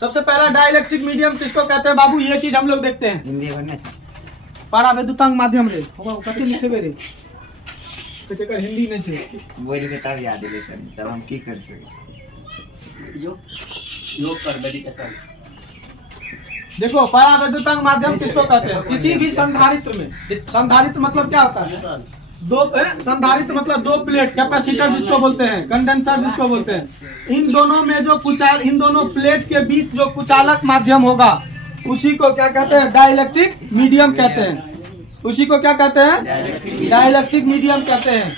सबसे पहला dielectric medium किसको कहते हैं बाबू? ये चीज हम लोग देखते हैं। हिंदी भरना पारा विद्युतांक माध्यम रे कथी लिखे रे तो हिंदी में छे बोल के तब याद है सर, तब हम की कर सके योग कर मेडिटेशन। देखो पारा विद्युतांक माध्यम किसको कहते हैं? किसी भी संधारित्र में, संधारित्र मतलब क्या होता है? संधारित्र मतलब दो प्लेट, कैपेसिटर जिसको बोलते हैं, कंडेंसर जिसको बोलते हैं, इन दोनों में जो इन दोनों प्लेट के बीच जो कुचालक माध्यम होगा उसी को क्या कहते हैं? डाइलेक्ट्रिक मीडियम कहते हैं। उसी को क्या कहते हैं? डाइलेक्ट्रिक मीडियम कहते हैं।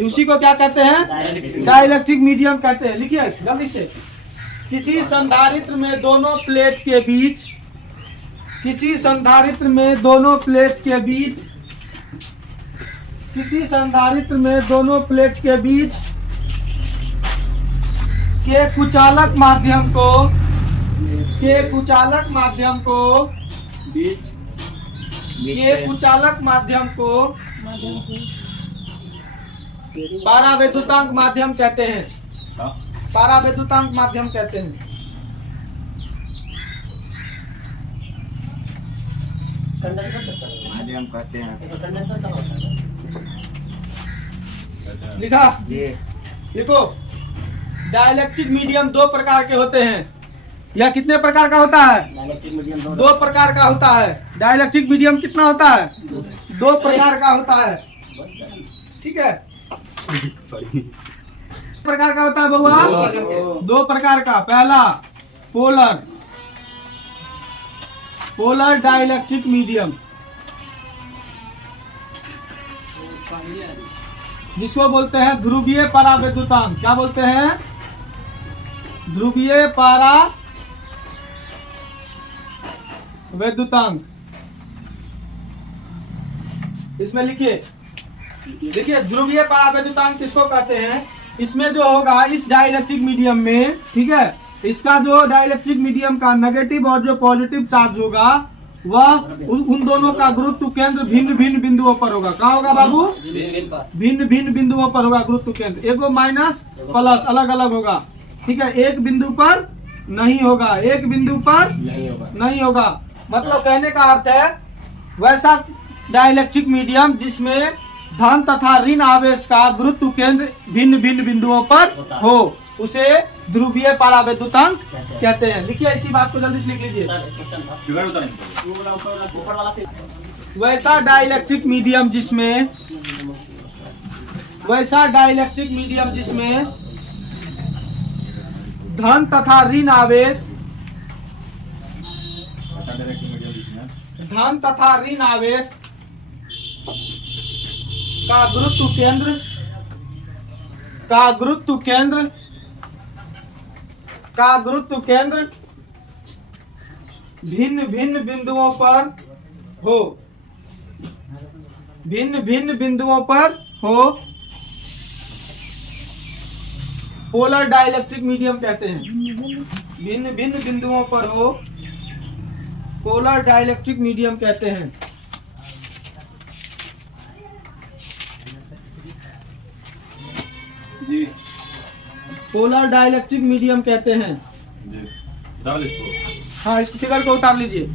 उसी को क्या कहते हैं? डाइलेक्ट्रिक मीडियम कहते हैं। लिखिए जल्दी से। किसी संधारित्र में दोनों प्लेट के बीच, किसी संधारित्र में दोनों प्लेट के बीच, किसी संधारित्र में दोनों प्लेट के बीच के कुचालक माध्यम को, के कुचालक माध्यम को, बीच के कुचालक माध्यम को पारा विद्युतांक माध्यम कहते हैं। पारा विद्युतांक माध्यम कहते हैं। माध्यम कहते हैं। लिखा जी देखो, डाइलेक्ट्रिक मीडियम दो प्रकार के होते हैं। यह कितने प्रकार का होता है? दो प्रकार का होता है। डाइलेक्ट्रिक मीडियम कितना होता है? दो प्रकार का होता है। ठीक है, प्रकार का होता है बउआ? दो प्रकार का। पहला पोलर, पोलर डाइलेक्ट्रिक मीडियम, जिसको बोलते हैं ध्रुवीय परावैद्युतांक। क्या बोलते हैं? ध्रुवीय पारा वैद्युतांक। इसमें लिखिए, देखिए ध्रुवीय परावैद्युतांक किसको कहते हैं? इसमें जो होगा इस डाइलेक्ट्रिक मीडियम में, ठीक है, इसका जो डाइलेक्ट्रिक मीडियम का नेगेटिव और जो पॉजिटिव चार्ज होगा वह उन दोनों का गुरुत्व केंद्र भिन्न भिन्न बिंदुओं पर होगा। कहाँ होगा बाबू? भिन्न भिन्न बिंदुओं पर होगा गुरुत्व केंद्र। एक माइनस प्लस अलग अलग होगा। ठीक है, एक बिंदु पर नहीं होगा, एक बिंदु पर नहीं होगा। मतलब कहने का अर्थ है वैसा डाइलेक्ट्रिक मीडियम जिसमें धन तथा ऋण आवेश का गुरुत्व केंद्र भिन्न भिन्न बिंदुओं पर हो, उसे ध्रुवीय परावैद्युतांक कहते हैं। लिखिए इसी बात को जल्दी से लिख लीजिए। वैसा डाइलेक्ट्रिक मीडियम जिसमें, वैसा डाइलेक्ट्रिक मीडियम जिसमें धन तथा ऋण आवेश, धन तथा ऋण आवेश का गुरुत्व केंद्र, का गुरुत्व केंद्र, का गुरुत्व केंद्र भिन्न भिन्न बिंदुओं पर हो, भिन्न भिन्न बिंदुओं पर हो, पोलर डाइलेक्ट्रिक मीडियम कहते हैं। भिन्न भिन्न बिंदुओं पर हो, पोलर डाइलेक्ट्रिक मीडियम कहते हैं। जी पोलर डाइलेक्ट्रिक मीडियम कहते हैं। हाँ, इस फिगर को उतार लीजिए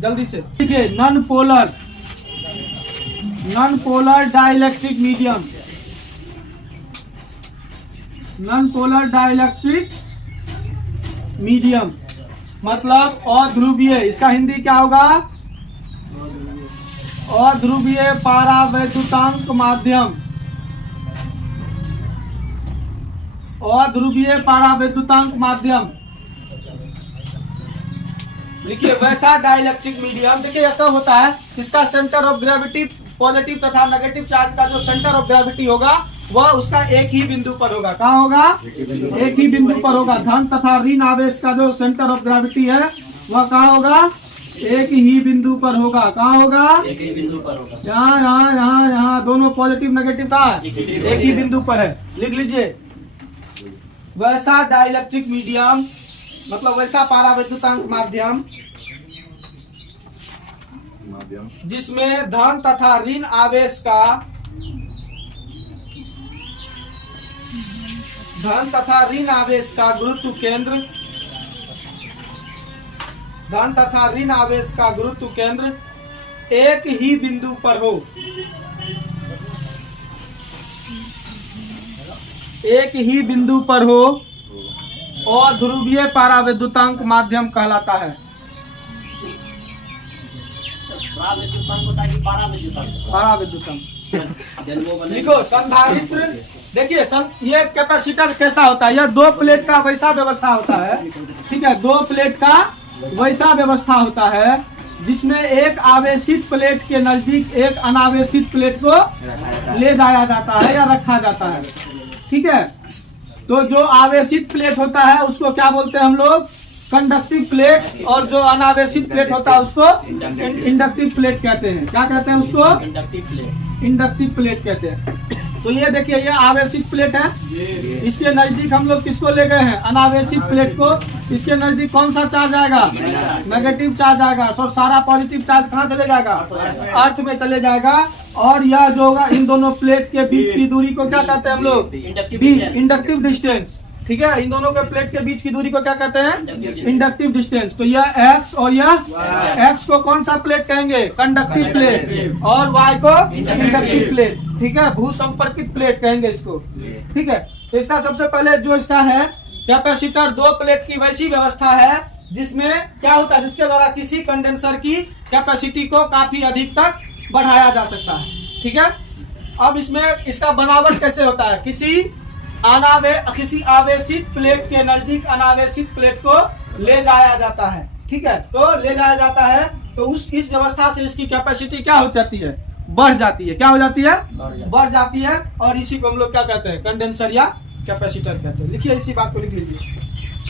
जल्दी से। ठीक है, non polar, non polar dielectric medium, non polar dielectric medium मतलब अध्रुवीय। इसका हिंदी क्या होगा? अध्रुवीय पारावैद्युतांक माध्यम, अध्रुवीय पारावैद्युतांक माध्यम। लिखिए वैसा डाइलेक्ट्रिक मीडियम। देखिए ऐसा होता है, इसका सेंटर ऑफ ग्रेविटी पॉजिटिव तथा नेगेटिव चार्ज का जो सेंटर ऑफ ग्रेविटी होगा वह उसका एक ही बिंदु पर होगा। कहाँ होगा? एक ही बिंदु पर होगा। धन तथा ऋण आवेश का जो सेंटर ऑफ ग्रेविटी है वह कहाँ होगा? एक ही बिंदु पर होगा। कहाँ होगा? एक ही बिंदु पर होगा। यहाँ यहाँ यहाँ यहाँ दोनों पॉजिटिव नेगेटिव का एक ही बिंदु पर है। लिख लीजिए वैसा डाइलेक्ट्रिक मीडियम मतलब वैसा पारावैद्युतांक माध्यम जिसमें धन तथा ऋण आवेश का, धन तथा ऋण आवेश का गुरुत्व केंद्र धन तथा ऋण आवेश का गुरुत्व केंद्र एक ही बिंदु पर हो, एक ही बिंदु पर हो और ध्रुवीय परावैद्युतांक माध्यम कहलाता है। परावैद्युतांक लिखो संधारित्र। देखिए ये कैपेसिटर कैसा होता है, यह दो प्लेट का वैसा व्यवस्था होता है, ठीक है, दो प्लेट का वैसा व्यवस्था होता है जिसमें एक आवेशित प्लेट के नजदीक एक अनावेशित प्लेट को ले जाया जाता है या रखा जाता है, ठीक है। तो जो आवेशित प्लेट होता है उसको क्या बोलते हैं हम लोग, कंडक्टिव प्लेट, और जो अनावेशित प्लेट होता है उसको इंडक्टिव प्लेट कहते हैं। क्या कहते हैं उसको, इंडक्टिव प्लेट कहते हैं। तो ये देखिए ये आवेशित प्लेट है, इसके नजदीक हम लोग किसको ले गए हैं, अनावेशित प्लेट को। इसके नजदीक कौन सा चार्ज आएगा, नेगेटिव चार्ज आएगा, और सारा पॉजिटिव चार्ज कहाँ चले जाएगा, अर्थ में चले जाएगा। और यह जो होगा इन दोनों प्लेट के बीच की दूरी को क्या कहते हैं हम लोग, इंडक्टिव डिस्टेंस, ठीक है। इन दोनों के प्लेट के बीच की दूरी को क्या कहते हैं, इंडक्टिव डिस्टेंस। तो यह x और यह x को कौन सा प्लेट कहेंगे, कंडक्टिव प्लेट, और y को इंडक्टिव प्लेट, ठीक है, भू संपर्कित प्लेट कहेंगे इसको, ठीक है। तो इसका सबसे पहले जो इसका है कैपेसिटर, दो प्लेट की वैसी व्यवस्था है जिसमें क्या होता है, जिसके द्वारा किसी कंडेंसर की कैपेसिटी को काफी अधिक तक बढ़ाया जा सकता है, ठीक है। अब इसमें इसका बनावट कैसे होता है, किसी आवेशित प्लेट के नजदीक अनावेशित प्लेट को ले जाया जाता है, ठीक है। तो ले जाया जाता है तो इस व्यवस्था से इसकी कैपेसिटी क्या हो जाती है, बढ़ जाती है। क्या हो जाती है, बढ़ जाती है। और इसी को हम लोग क्या कहते हैं, कंडेंसर या कैपेसिटर कहते हैं। लिखिए इसी बात को लिख लीजिए।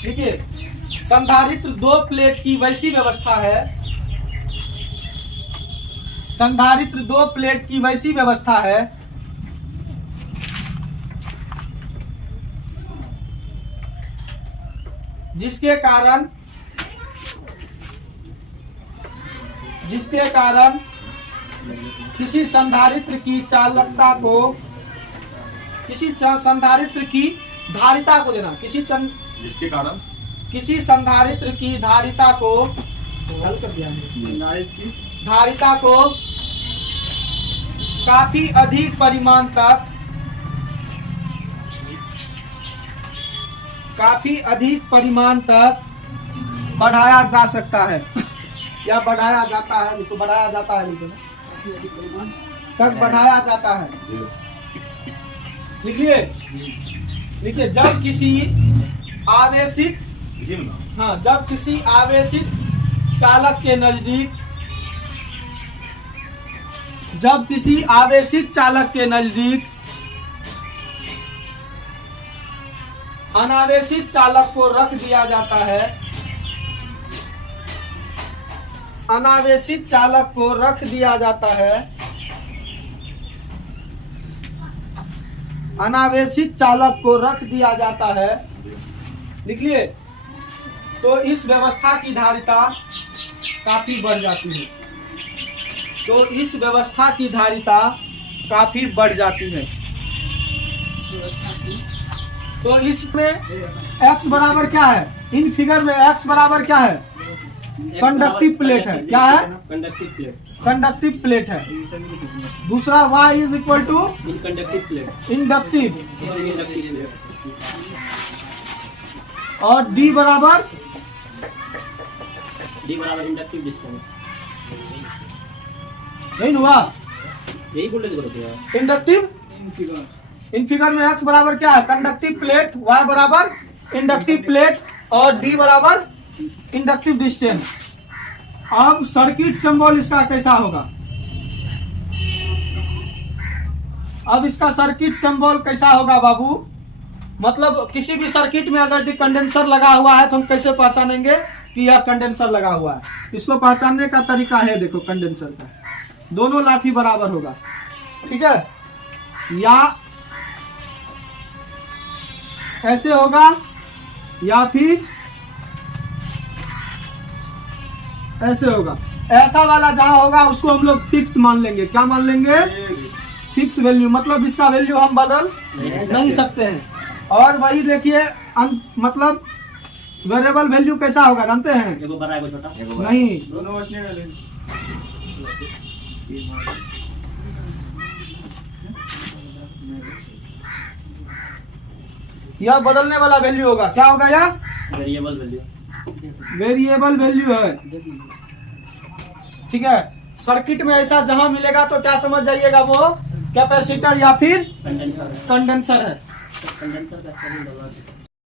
लिखिए संधारित्र दो प्लेट की वैसी व्यवस्था है, संधारित्र दो प्लेट की वैसी व्यवस्था है जिसके कारण किसी संधारित्र की चालकता को, किसी संधारित्र की धारिता को देना, जिसके कारण किसी संधारित्र की धारिता को, हल कर दिया, धारिता को काफी अधिक परिमाण तक, काफी अधिक परिमाण तक बढ़ाया जा सकता है या बढ़ाया जाता है, तो बढ़ाया जाता है, तक बढ़ाया जाता है। लिखिए लिखिए जब किसी आवेशित, हाँ, जब किसी आवेशित चालक के नजदीक, जब किसी आवेशित चालक के नजदीक अनावेशित चालक को रख दिया जाता है, अनावेशित चालक को रख दिया जाता है, अनावेशित चालक को रख दिया जाता है, लिखिए, तो इस व्यवस्था की धारिता काफी बढ़ जाती है। तो इस व्यवस्था की धारिता काफी बढ़ जाती है। तो इसमें x बराबर क्या है, इन फिगर में x बराबर क्या है, कंडक्टिव प्लेट है। क्या है, कंडक्टिव प्लेट, कंडक्टिव प्लेट है। दूसरा y is equal to inconductive plate, inductive, inductive plate, और d बराबर इंडक्टिव डिस्टेंस। नहीं हुआ, यही बोल रहे थे इंडक्टिव। इन फिगर में x बराबर क्या है, कंडक्टिव प्लेट, y बराबर इंडक्टिव प्लेट, और d बराबर इंडक्टिव डिस्टेंस। अब सर्किट सिंबल इसका कैसा होगा, अब इसका सर्किट सिंबल कैसा होगा बाबू, मतलब किसी भी सर्किट में अगर कंडेंसर लगा हुआ है तो हम कैसे पहचानेंगे कि यह कंडेंसर लगा हुआ है। इसको पहचानने का तरीका है, देखो कंडेंसर का, दोनों लाठी बराबर होगा, ठीक है, या ऐसे होगा या फिर ऐसे होगा। ऐसा वाला जहां होगा उसको हम लोग फिक्स मान लेंगे। क्या मान लेंगे, फिक्स वैल्यू, मतलब इसका वैल्यू हम बदल नहीं सकते हैं। और वही देखिए मतलब वेरिएबल वैल्यू कैसा होगा जानते हैं? एगो बड़ा एगो छोटा। एगो बड़ा। नहीं, दोनों उसने डाले यह बदलने वाला वैल्यू होगा। क्या होगा यह? Variable value. वेरिएबल वैल्यू है, ठीक है। सर्किट में ऐसा जहां मिलेगा तो क्या समझ जाइएगा, वो कैपेसिटर या फिर कंडेंसर है। कंडेंसर है। कंडेंसर का स्पेलिंग डबल